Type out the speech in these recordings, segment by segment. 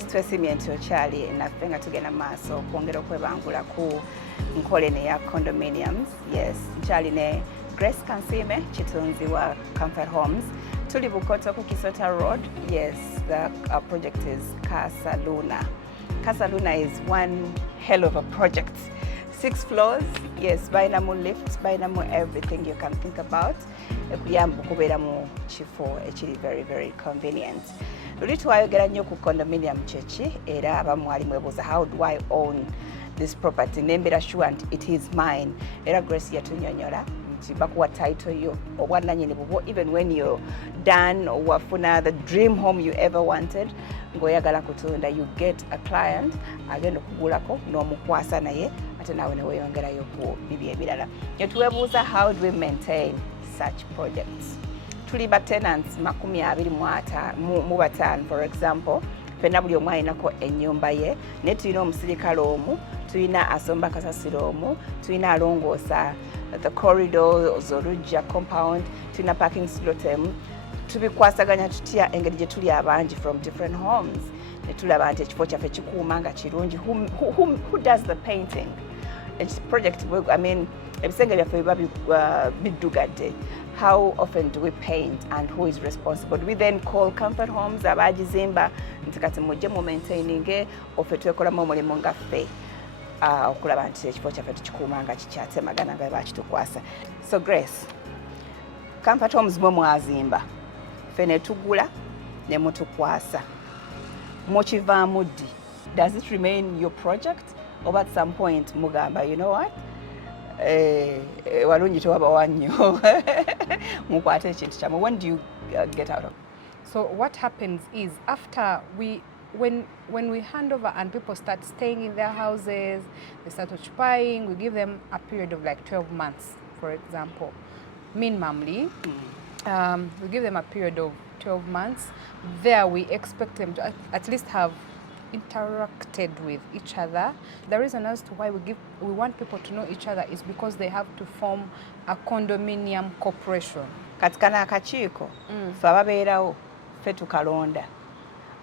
Yes, twesimye nti okyali naffe nga tugenda maaso okwongera okwebangula ku nkole ya condominiums. Yes, nkyali ne Grace Kansime, kitunzi wa Comfort Homes. Tuli Bukoto ku Kisota Road. Yes, the project is Casa Luna. Casa Luna is one hell of a project. 6 floors, yes, bainamu lifts, bainamu everything you can think about. Ekuyamba okubeera mu kifo ekiri very, very convenient. Luli twayogera nnyo ku condominium kyeki era abamu ali mwebuuza, how do I own this property? Nembera sure nti it is mine. Era Grace yatunyonyola nti bakuwa title yo obwannannyini bubwo even when you're done or wafuna the dream home you ever wanted, ng'oyagala kutunda, you get a client agenda okugulako n'omukwasa naye ate naawe ne weeyongerayo ku bibyo ebirala. Netuweebuuza, how do we maintain such projects? Tuli ba tenants 25 for example, ffenna buli omu alinako ennyumba ye, naye tulina omusirikale omu, tulina asomba kasasiro omu, tulina alongoosa the corridors, olujja compound, tulina parking slot emu. Tubikwasaganya tutya engeri gye tuli abangi from different homes, ne tulaba nti ekifo kyaffe kikuuma nga kirungi. Who does the painting? Project, I mean, ebisenge byaffe biba biddugadde. How often do we paint and who is responsible? Do we then call Comfort Homes abagizimba nti kati mujje mu maintaining offe twekolamu omulimu nga ffe okulaba nti ekifo kyaffe tukikuuma nga kikyatemagana nga bakitukwasa. So Grace, Comfort Homes mwe mwazimba, ffe ne tugula ne mutukwasa, mukivaamu ddi? Does it remain your project or at some point mugamba, you know what, walungi tewaba wannyo mukwate ekintu kyammwe? When do you get out of it? So what happens is after when we hand over and people start staying in their houses, they start occupying, we give them a period of like 12 months, for example. Minimally, we give them a period of 12 months. There we expect them to at least have interacted with each other. The reason as to why we want people to know each other is because they have to form a condominium corporation. Katikana akakiiko ffe ababeerawo ffe tukalonda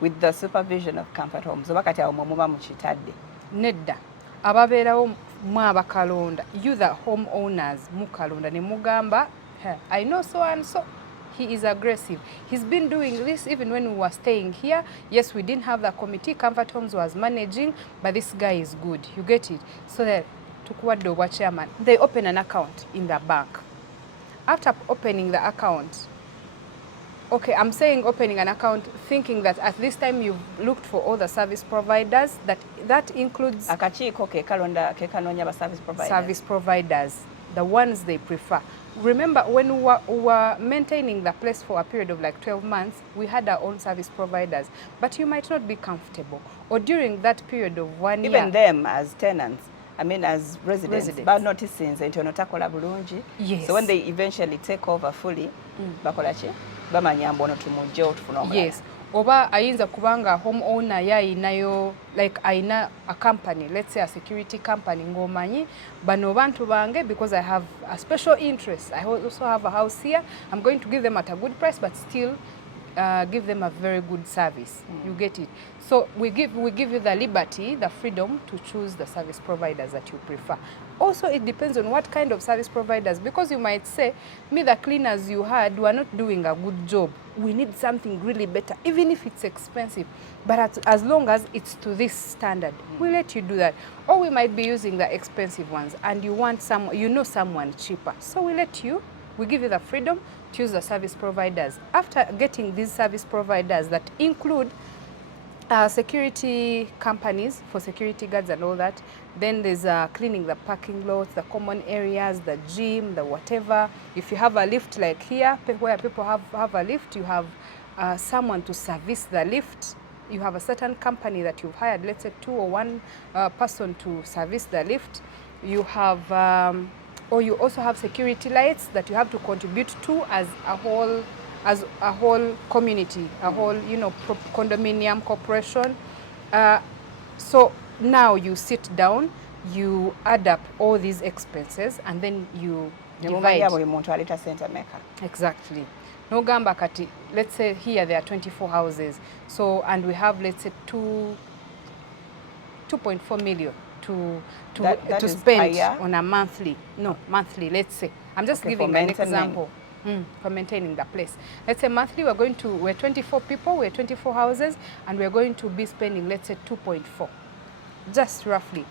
with the supervision of Comfort Homes, oba kati awo mwe muba mukitadde? Nedda, ababeerawo mwabakalonda, you the homeowners mukalonda ne mugamba, I know so and so, he is aggressive. He's been doing this even when we were staying here. Yes, we didn't have the committee, Comfort Homes was managing, but this guy is good. You get it? So that tukuwadde obwa chairman. They open an account in the bank. After opening the account, okay, I'm saying opening an account thinking that at this time you've looked for all the service providers, that includes akakiiko kekanoonya ba service providers. Service providers, the ones they prefer. Remember, when we were maintaining the place for a period of like 12 months, we had our own service providers. But you might not be comfortable. Or during that period of 1 year. Even them as tenants, I mean as residents. But noticing nti ono takola bulungi. Yes. So when they eventually take over fully, bakola ki? Bamanya mbu ono tumujje otufuna omulala. Yes. Oba ayinza kubanga homeowner yayinayo, like ayina a company, let's say a security company, ng'omanyi bano bantu bange, because I have a special interest, I also have a house here, I'm going to give them at a good price but still give them a very good service. You get it? So we give you the liberty, the freedom to choose the service providers that you prefer. Also, it depends on what kind of service providers, because you might say, me, the cleaners you had were not doing a good job. We need something really better, even if it's expensive. But as long as it's to this standard, we let you do that. Or we might be using the expensive ones, and you want someone cheaper. So we give you the freedom to use the service providers. After getting these service providers that include security companies for security guards and all that, then there's cleaning the parking lots, the common areas, the gym, the whatever. If you have a lift like here, where people have a lift, you have someone to service the lift. You have a certain company that you've hired, let's say 2 or 1 person to service the lift. You have or you also have security lights that you have to contribute to as a whole community, a whole, condominium corporation. So now you sit down, you add up all these expenses, and then you divide. Exactly. no gamba kati, let's say here there are 24 houses, so, and we have, let's say, 2.4 million to spend on a monthly, monthly, let's say. I'm just giving an example. For maintaining the place. Let's say monthly we're 24 people, we're 24 houses, and we're going to be spending, let's say, 2.4, just roughly.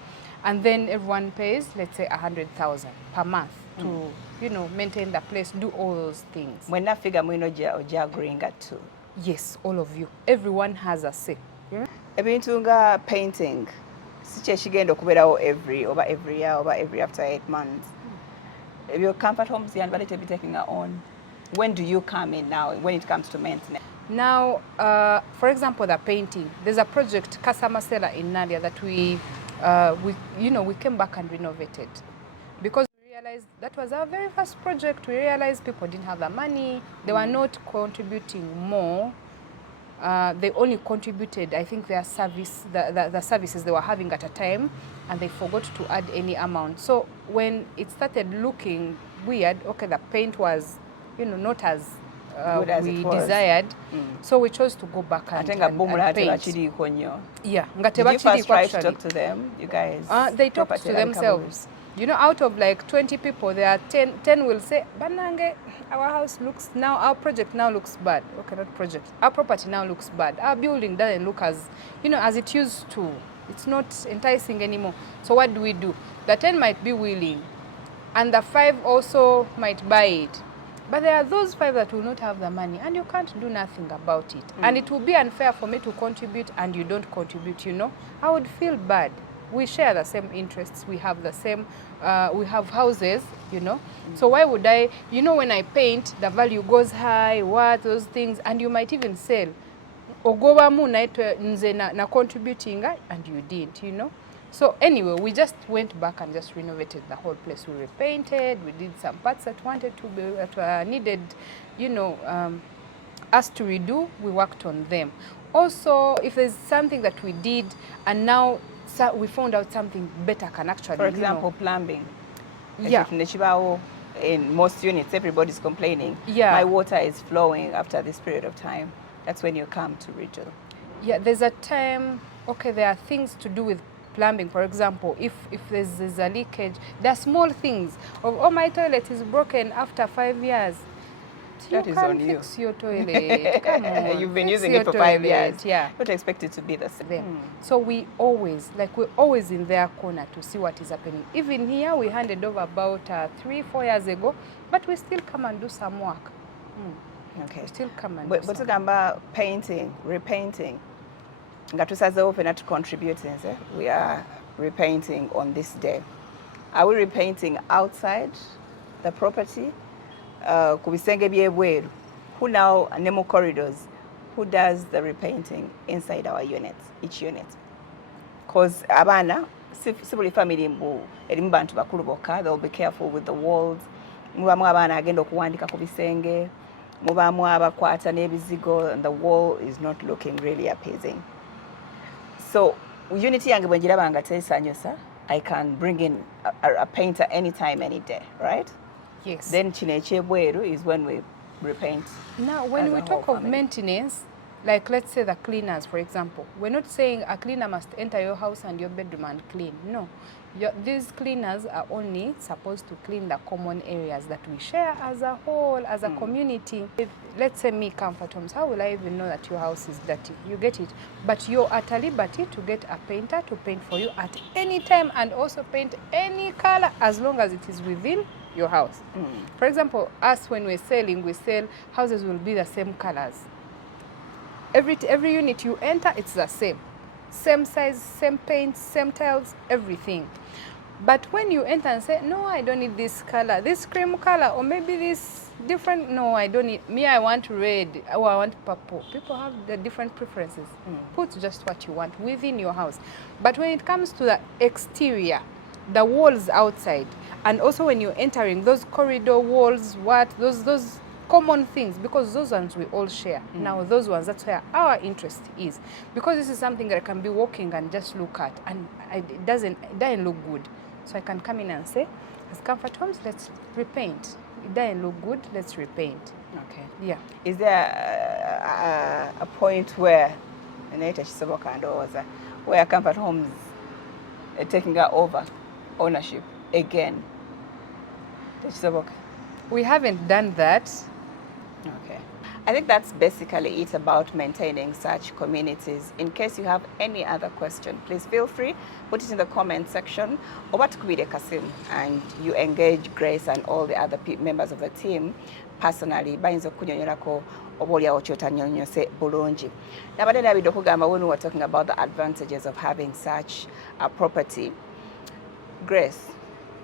And then everyone pays, let's say, 100,000 per month to, you know, maintain the place, do all those things. When that figure oja agreeing at two. Yes, all of you. Everyone has a say. Ebintu nga painting, siche shigendo kuberawo every year, over every after 8 months. If your comfort homes and value to be taking her on, when do you come in now when it comes to maintenance? Now, for example, the painting. There's a project, Casa in Nadia, that we came back and renovated because we realized that was our very first project. We realized people didn't have the money. They were not contributing more. They only contributed, I think, their service, the services they were having at a time, and they forgot to add any amount. So when it started looking weird, okay, the paint was, you know, not as we desired. So we chose to go back and paint. Yeah. Did you first try to talk to them, you guys? They talked to themselves. You know, out of like 20 people, there are 10 will say, Banange, our house looks now, our project now looks bad. Okay, not project. Our property now looks bad. Our building doesn't look as, you know, as it used to. It's not enticing anymore. So what do? The 10 might be willing, and the 5 also might buy it. But there are those 5 that will not have the money, and you can't do nothing about it. And it will be unfair for me to contribute and you don't contribute, you know. I would feel bad. We share the same interests, we have the same, we have houses, you know. So why would I, you know, when I paint, the value goes high, those things, and you might even sell. Ogoba mu na contributing, and you didn't, you know. So anyway, we just went back and just renovated the whole place. We repainted, we did some parts that needed, you know, us to redo, we worked on them. Also, if there's something that we did and now we found out something better can actually, for example, plumbing. Yeah. In most units, everybody's complaining. Yeah. My water is flowing after this period of time. That's when you come to redo. Yeah, there's a time, okay, there are things to do with plumbing. For example, if there's a leakage, there are small things. Oh, my toilet is broken after 5 years. That is on you. Fix your toilet. Come on. You've been using it for 5 years. Yeah. Don't expect it to be the same. So we're always in their corner to see what is happening. Even here, we handed over about 3-4 years ago, but we still come and do some work. Okay. We still come and do some work. But about painting, repainting. We are repainting on this day. Are we repainting outside the property? Who now, Nemo corridors, who does the repainting inside our units, each unit? Because abana, civil family elimbantu bakulu boka, they'll be careful with the walls. Mubamu abana agenda okuwandika ku bisenge, mubamu abakwata n'ebizigo, and the wall is not looking really appeasing. So, unity yange bwenjiraba tesanyusa, I can bring in a painter anytime, any day, right? Yes. Then Chinechebweru is when we repaint. Now, when we talk of maintenance, like let's say the cleaners, for example, we're not saying a cleaner must enter your house and your bedroom and clean. No. These cleaners are only supposed to clean the common areas that we share as a whole, as a community. If, let's say me, Comfort Homes, how will I even know that your house is dirty? You get it. But you're at a liberty to get a painter to paint for you at any time and also paint any color as long as it is within your house. For example, us when we're selling, we sell houses will be the same colors. Every unit you enter, it's the same. Same size, same paint, same tiles, everything. But when you enter and say, no, I don't need this color, this cream color, or maybe this different, no, I don't need, me, I want red, or I want purple. People have the different preferences. Put just what you want within your house. But when it comes to the exterior, the walls outside, and also when you're entering, those corridor walls, those common things, because those ones we all share. Now those ones, that's where our interest is, because this is something that I can be walking and just look at, and it doesn't look good. So I can come in and say, as Comfort Homes, let's repaint. it doesn't look good, let's repaint. Okay. Yeah. Is there a point where where Comfort Homes are taking over ownership again? We haven't done that. Okay. I think that's basically it about maintaining such communities. In case you have any other question, please feel free, put it in the comment section. Or to Kasim, and you engage Grace and all the other members of the team personally. Bayinza okunyonyolako oboolyawo kyotanyonyose bulungi. Nabadde nabidde okugamba when we were talking about the advantages of having such a property. Grace,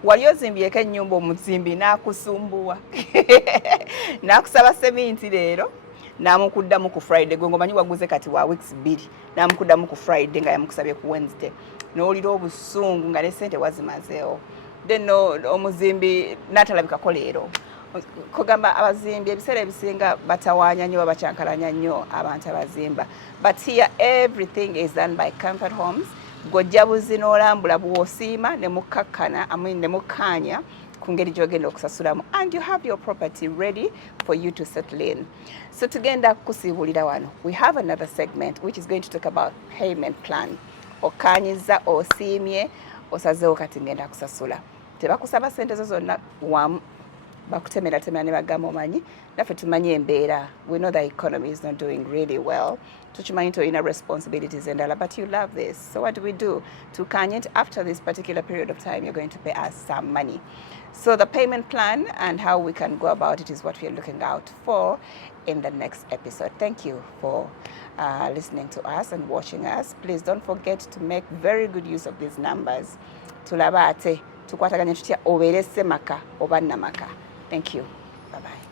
wali ozimbyeko ennyumba omuzimbi n'akusumbuwa n'akusaba seminti leero n'amukuddamu ku Friday gwe ng'omanyi waguze kati wa weeks 2 n'amukuddamu ku Friday nga yamukusabye ku Wednesday n'olira obusungu nga ne ssente wazimazeewo then omuzimbi n'atalabikako leero kugamba abazimbi ebiseera ebisinga batawaanya nnyo babakyankalanya nnyo abantu abazimba but here everything is done by Comfort Homes. Gojja buzi n'olambula bw'osiima ne mukkakkana ne mukkaanya ku ngeri gy'ogenda okusasulamu and you have your property ready for you to settle in. So tugenda kusiibulira wano. We have another segment which is going to talk about payment plan. Okkaanyiza, osiimye, osazeewo kati ngenda kusasula. Tebakusaba ssente zo zonna wamu. Bakutemera ne bagamba omanyi naffe tumanyi embeera. We know the economy is not doing really well. Tukimanyi toyina responsibilities endala, but you love this. So what do? Tukanye after this particular period of time, you're going to pay us some money. So the payment plan and how we can go about it is what we're looking out for in the next episode. Thank you for listening to us and watching us. Please don't forget to make very good use of these numbers. Tulaba ate tukwataganye tutya obeere semaka oba namaka. Thank you. Bye-bye.